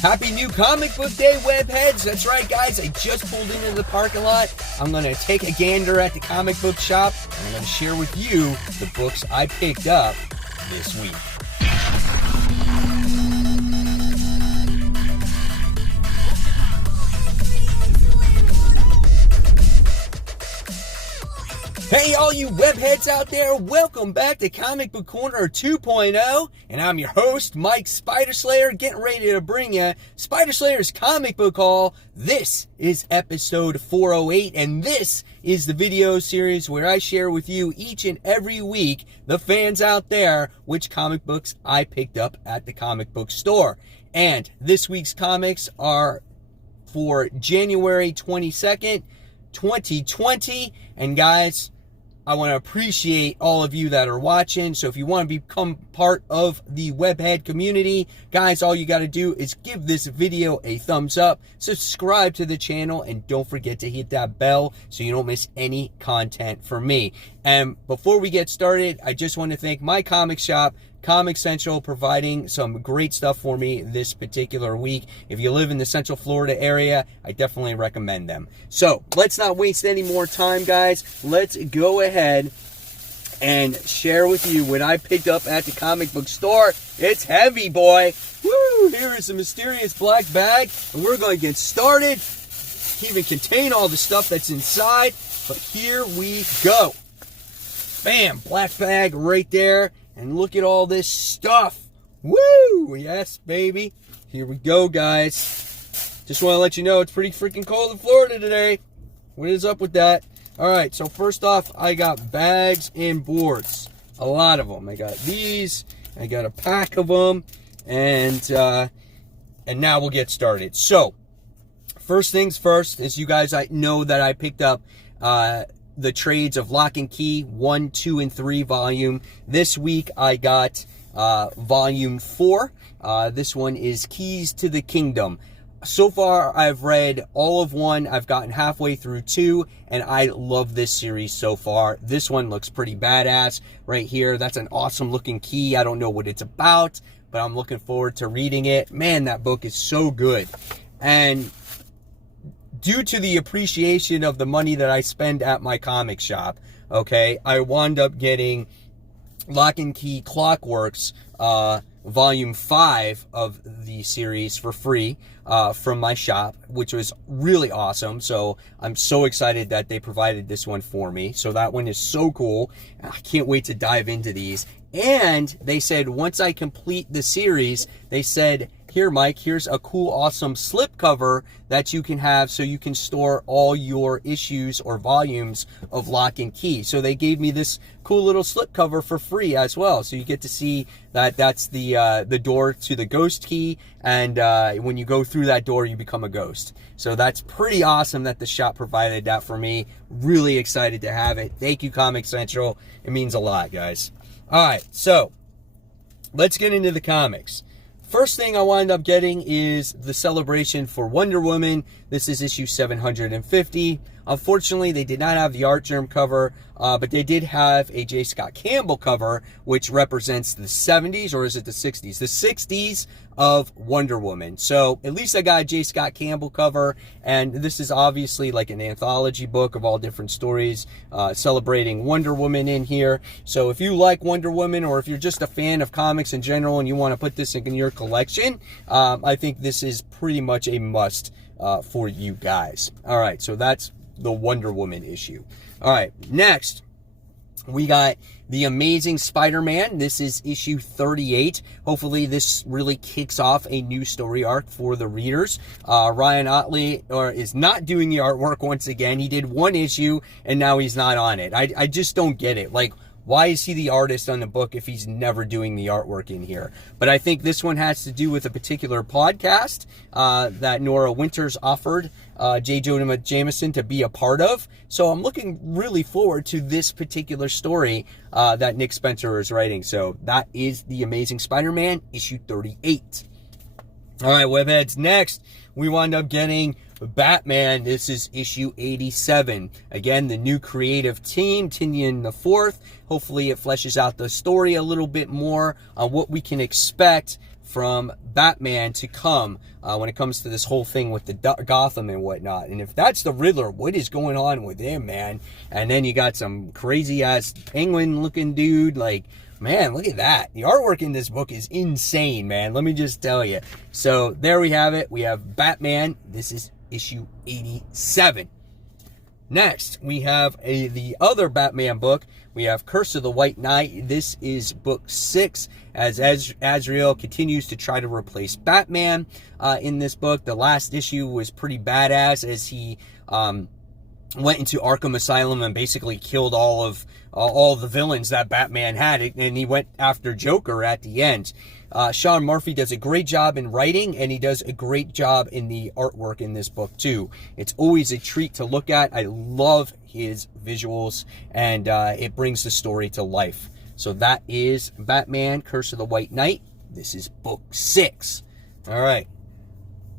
Happy new comic book day, webheads. That's right, guys. I just pulled into the parking lot. I'm going to take a gander at the comic book shop, and I'm going to share with you the books I picked up this week. Hey, all you webheads out there, welcome back to Comic Book Corner 2.0, and I'm your host, Mike Spider Slayer, getting ready to bring you Spider Slayer's Comic Book Haul. This is episode 408, and this is the video series where I share with you each and every week, the fans out there, which comic books I picked up at the comic book store. And this week's comics are for January 22nd, 2020, and guys, I want to appreciate all of you that are watching. So if you want to become part of the webhead community, guys, all you got to do is give this video a thumbs up, subscribe to the channel, and don't forget to hit that bell so you don't miss any content from me. And before we get started, I just want to thank my comic shop, Comic Central, providing some great stuff for me this particular week. If you live in the Central Florida area, I definitely recommend them. So let's not waste any more time, guys. Let's go ahead and share with you what I picked up at the comic book store. It's heavy, boy. Woo! Here is a mysterious black bag, and we're going to get started. Can't even contain all the stuff that's inside, but here we go. Bam! Black bag right there. And look at all this stuff. Woo! Yes, baby. Here we go, guys. Just want to let you know it's pretty freaking cold in Florida today. What is up with that? All right, so first off, I got bags and boards. A lot of them. I got these. I got a pack of them. And now we'll get started. So, first things first, as you guys know that I picked up the trades of Locke and Key 1, 2, and 3 volume. This week I got volume 4. This one is Keys to the Kingdom. So far I've read all of 1. I've gotten halfway through 2, and I love this series so far. This one looks pretty badass right here. That's an awesome looking key. I don't know what it's about, but I'm looking forward to reading it. Man, that book is so good. And due to the appreciation of the money that I spend at my comic shop, okay, I wound up getting Locke and Key Clockworks volume 5 of the series for free from my shop, which was really awesome. So I'm so excited that they provided this one for me. So that one is so cool. I can't wait to dive into these. And they said once I complete the series, they said, here, Mike, here's a cool, awesome slipcover that you can have so you can store all your issues or volumes of Locke and Key. So they gave me this cool little slipcover for free as well. So you get to see that that's the door to the ghost key. And when you go through that door, you become a ghost. So that's pretty awesome that the shop provided that for me. Really excited to have it. Thank you, Comic Central. It means a lot, guys. All right, so let's get into the comics. First thing I wound up getting is the celebration for Wonder Woman. This is issue 750. Unfortunately, they did not have the art germ cover, but they did have a J. Scott Campbell cover, which represents the 70s, or is it the 60s? The 60s of Wonder Woman. So at least I got a J. Scott Campbell cover, and this is obviously like an anthology book of all different stories celebrating Wonder Woman in here. So if you like Wonder Woman, or if you're just a fan of comics in general and you want to put this in your collection, I think this is pretty much a must for you guys. All right, so that's the Wonder Woman issue. All right, next we got The Amazing Spider-Man. This is issue 38. Hopefully this really kicks off a new story arc for the readers. Ryan Otley is not doing the artwork once again. He did one issue and now he's not on it. I just don't get it. Like, why is he the artist on the book if he's never doing the artwork in here? But I think this one has to do with a particular podcast that Nora Winters offered J. Jonah Jameson to be a part of. So I'm looking really forward to this particular story that Nick Spencer is writing. So that is The Amazing Spider-Man, issue 38. All right, webheads, next we wind up getting Batman. This is issue 87. Again, the new creative team, Tinian IV. Hopefully it fleshes out the story a little bit more on what we can expect from Batman to come when it comes to this whole thing with the Gotham and whatnot. And if that's the Riddler, what is going on with him, man? And then you got some crazy-ass penguin-looking dude. Like, man, look at that. The artwork in this book is insane, man. Let me just tell you. So there we have it. We have Batman. This is issue 87. Next, we have the other Batman book. We have Curse of the White Knight. This is book 6, as Azrael continues to try to replace Batman in this book. The last issue was pretty badass as he went into Arkham Asylum and basically killed all the villains that Batman had, and he went after Joker at the end. Sean Murphy does a great job in writing, and he does a great job in the artwork in this book too. It's always a treat to look at. I love his visuals, and it brings the story to life. So that is Batman, Curse of the White Knight. This is book 6. All right.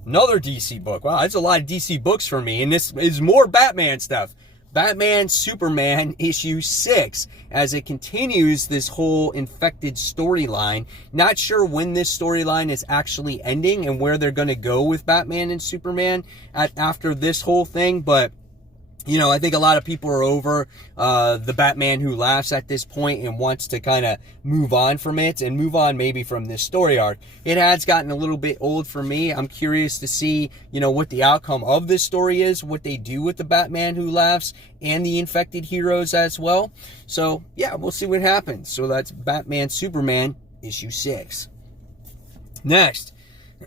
Another DC book. Wow, that's a lot of DC books for me, and this is more Batman stuff. Batman Superman issue 6, as it continues this whole infected storyline. Not sure when this storyline is actually ending and where they're going to go with Batman and Superman after this whole thing, but you know, I think a lot of people are over the Batman Who Laughs at this point and wants to kind of move on from it and move on maybe from this story arc. It has gotten a little bit old for me. I'm curious to see, you know, what the outcome of this story is, what they do with the Batman Who Laughs and the infected heroes as well. So, yeah, we'll see what happens. So that's Batman Superman issue 6. Next,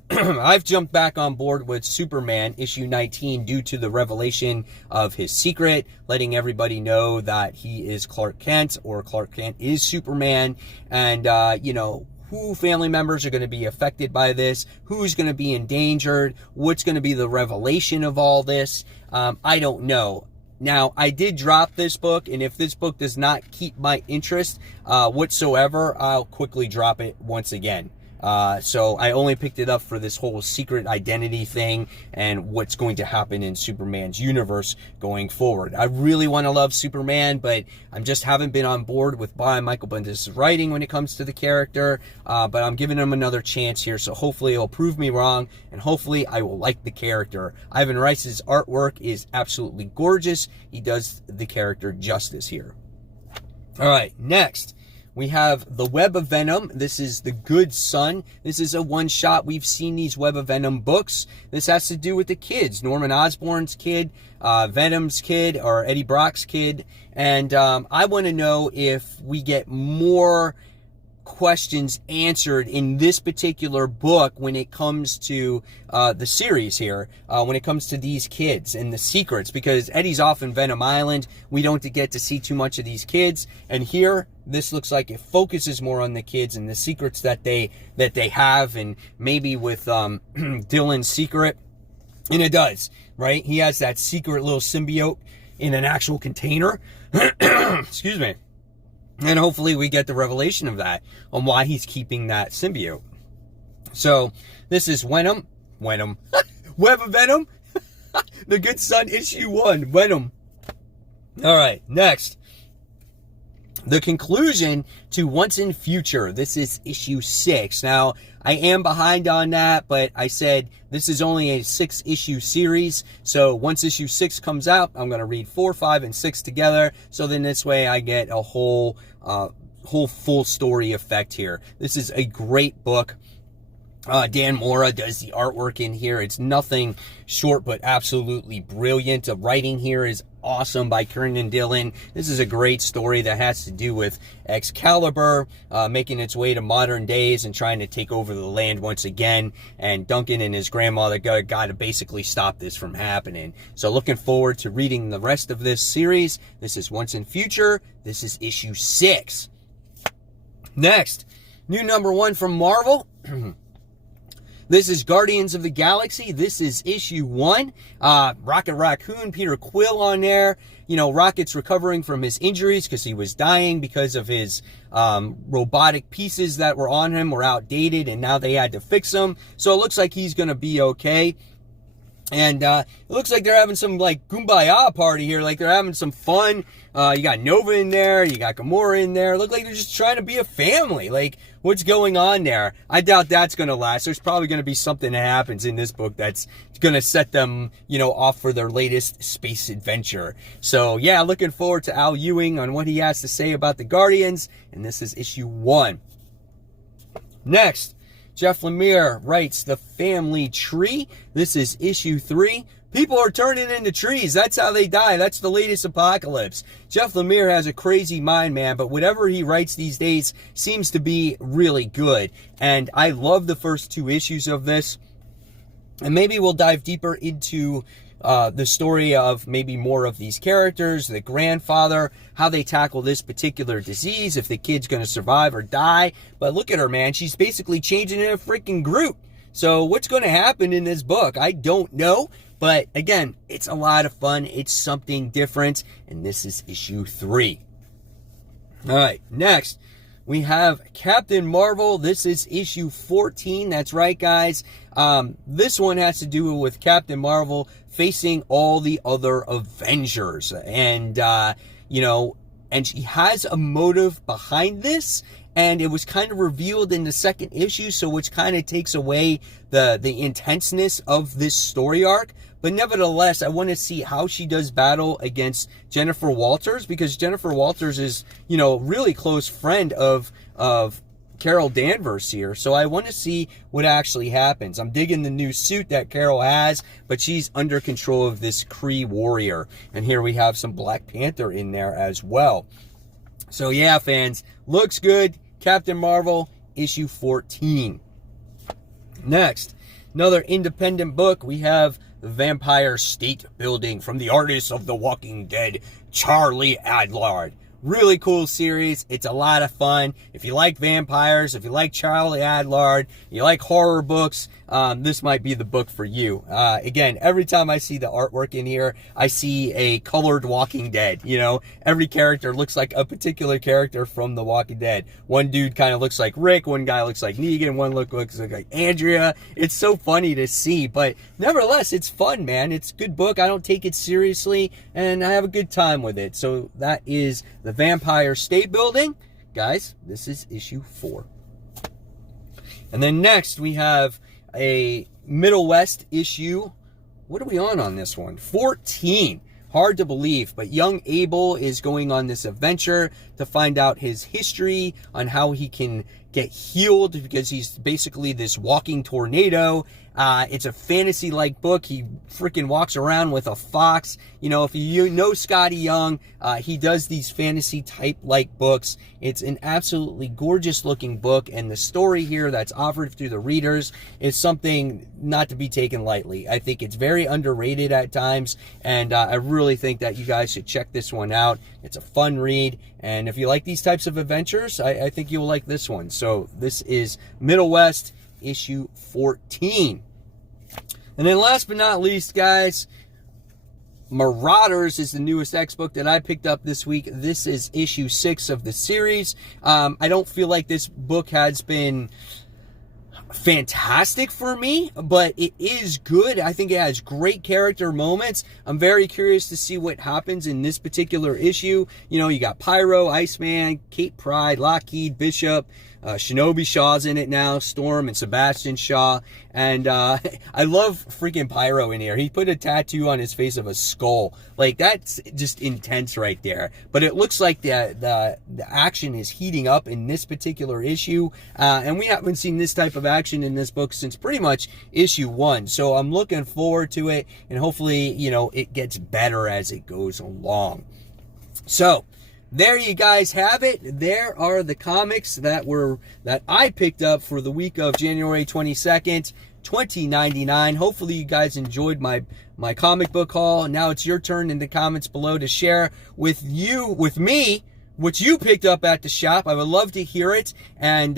I've jumped back on board with Superman issue 19 due to the revelation of his secret, letting everybody know that he is Clark Kent, or Clark Kent is Superman, and, you know, who family members are going to be affected by this, who's going to be endangered, what's going to be the revelation of all this. I don't know. Now, I did drop this book, and if this book does not keep my interest whatsoever, I'll quickly drop it once again. So I only picked it up for this whole secret identity thing and what's going to happen in Superman's universe going forward. I really want to love Superman, but I just haven't been on board with Brian Michael Bendis' writing when it comes to the character. But I'm giving him another chance here, so hopefully he'll prove me wrong, and hopefully I will like the character. Ivan Reis's artwork is absolutely gorgeous. He does the character justice here. All right, next, we have The Web of Venom. This is The Good Son. This is a one-shot. We've seen these Web of Venom books. This has to do with the kids. Norman Osborn's kid, Venom's kid, or Eddie Brock's kid. And I want to know if we get more questions answered in this particular book when it comes to the series here, when it comes to these kids and the secrets, because Eddie's off in Venom Island. We don't get to see too much of these kids, and here this looks like it focuses more on the kids and the secrets that they have, and maybe with Dylan's secret, and it does, right? He has that secret little symbiote in an actual container. Excuse me. And hopefully we get the revelation of that, on why he's keeping that symbiote. So, this is Venom. Web of Venom. The Good Son, issue 1. Venom. Alright, next. The conclusion to Once in Future. This is issue 6. Now, I am behind on that, but I said this is only a 6-issue series. So once issue 6 comes out, I'm going to read 4, 5, and 6 together. So then this way I get a whole full story effect here. This is a great book. Dan Mora does the artwork in here. It's nothing short but absolutely brilliant. The writing here is awesome by Kieran Dillon. This is a great story that has to do with Excalibur making its way to modern days and trying to take over the land once again. And Duncan and his grandmother got to basically stop this from happening. So looking forward to reading the rest of this series. This is Once in Future. This is issue 6. Next, new number 1 from Marvel. This is Guardians of the Galaxy. This is issue 1. Rocket Raccoon, Peter Quill on there. You know, Rocket's recovering from his injuries because he was dying because of his robotic pieces that were on him were outdated, and now they had to fix them. So it looks like he's going to be okay. And it looks like they're having some, like, kumbaya party here. Like, they're having some fun. You got Nova in there. You got Gamora in there. Look like they're just trying to be a family. Like, what's going on there? I doubt that's going to last. There's probably going to be something that happens in this book that's going to set them, off for their latest space adventure. So, yeah, looking forward to Al Ewing on what he has to say about the Guardians. And this is issue 1. Next, Jeff Lemire writes The Family Tree. This is issue 3. People are turning into trees. That's how they die. That's the latest apocalypse. Jeff Lemire has a crazy mind, man, but whatever he writes these days seems to be really good. And I love the first 2 issues of this. And maybe we'll dive deeper into the story of maybe more of these characters, the grandfather, how they tackle this particular disease, if the kid's going to survive or die. But look at her, man. She's basically changing into a freaking Groot. So what's going to happen in this book? I don't know. But again, it's a lot of fun. It's something different. And this is issue 3. All right, next. We have Captain Marvel. This is issue 14. That's right, guys. This one has to do with Captain Marvel facing all the other Avengers. And, and she has a motive behind this. And it was kind of revealed in the second issue, so which kind of takes away the intenseness of this story arc. But nevertheless, I want to see how she does battle against Jennifer Walters, because Jennifer Walters is, really close friend of Carol Danvers here. So I want to see what actually happens. I'm digging the new suit that Carol has, but she's under control of this Kree warrior. And here we have some Black Panther in there as well. So yeah, fans, looks good. Captain Marvel, issue 14. Next, another independent book. We have The Vampire State Building from the artist of The Walking Dead, Charlie Adlard. Really cool series. It's a lot of fun. If you like vampires, if you like Charlie Adlard, you like horror books, this might be the book for you. Again, every time I see the artwork in here, I see a colored Walking Dead. Every character looks like a particular character from The Walking Dead. One dude kind of looks like Rick, one guy looks like Negan, one looks like Andrea. It's so funny to see, but nevertheless, it's fun, man. It's a good book. I don't take it seriously, and I have a good time with it. So that is The Vampire State Building. Guys, this is issue 4. And then next, we have a Middle West issue. What are we on this one? 14. Hard to believe, but young Abel is going on this adventure to find out his history on how he can get healed, because he's basically this walking tornado. It's a fantasy-like book. He freaking walks around with a fox. If you know Scotty Young, he does these fantasy-type-like books. It's an absolutely gorgeous-looking book, and the story here that's offered through the readers is something not to be taken lightly. I think it's very underrated at times, and I really think that you guys should check this one out. It's a fun read, and if you like these types of adventures, I think you'll like this one. So this is Middle West, issue 14. And then last but not least, guys, Marauders is the newest X book that I picked up this week. This is issue 6 of the series. I don't feel like this book has been fantastic for me, but it is good. I think it has great character moments. I'm very curious to see what happens in this particular issue. You got Pyro, Iceman, Kate Pryde, Lockheed, Bishop, Shinobi Shaw's in it now, Storm and Sebastian Shaw, and I love freaking Pyro in here. He put a tattoo on his face of a skull. Like, that's just intense right there. But it looks like the action is heating up in this particular issue, and we haven't seen this type of action in this book since pretty much issue 1. So I'm looking forward to it, and hopefully, it gets better as it goes along. So there you guys have it. There are the comics that I picked up for the week of January 22nd, 2099. Hopefully you guys enjoyed my comic book haul. Now it's your turn in the comments below to share with me, what you picked up at the shop. I would love to hear it. And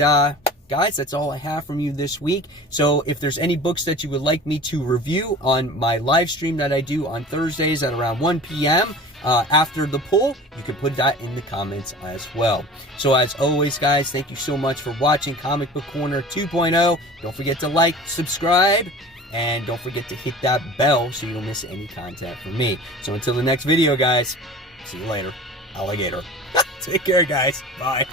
guys, that's all I have from you this week. So if there's any books that you would like me to review on my live stream that I do on Thursdays at around 1 p.m., after the poll, you can put that in the comments as well. So as always, guys, thank you so much for watching Comic Book Corner 2.0. Don't forget to like, subscribe, And don't forget to hit that bell so you don't miss any content from me. So until the next video, guys, see you later. Alligator. Take care, guys. Bye.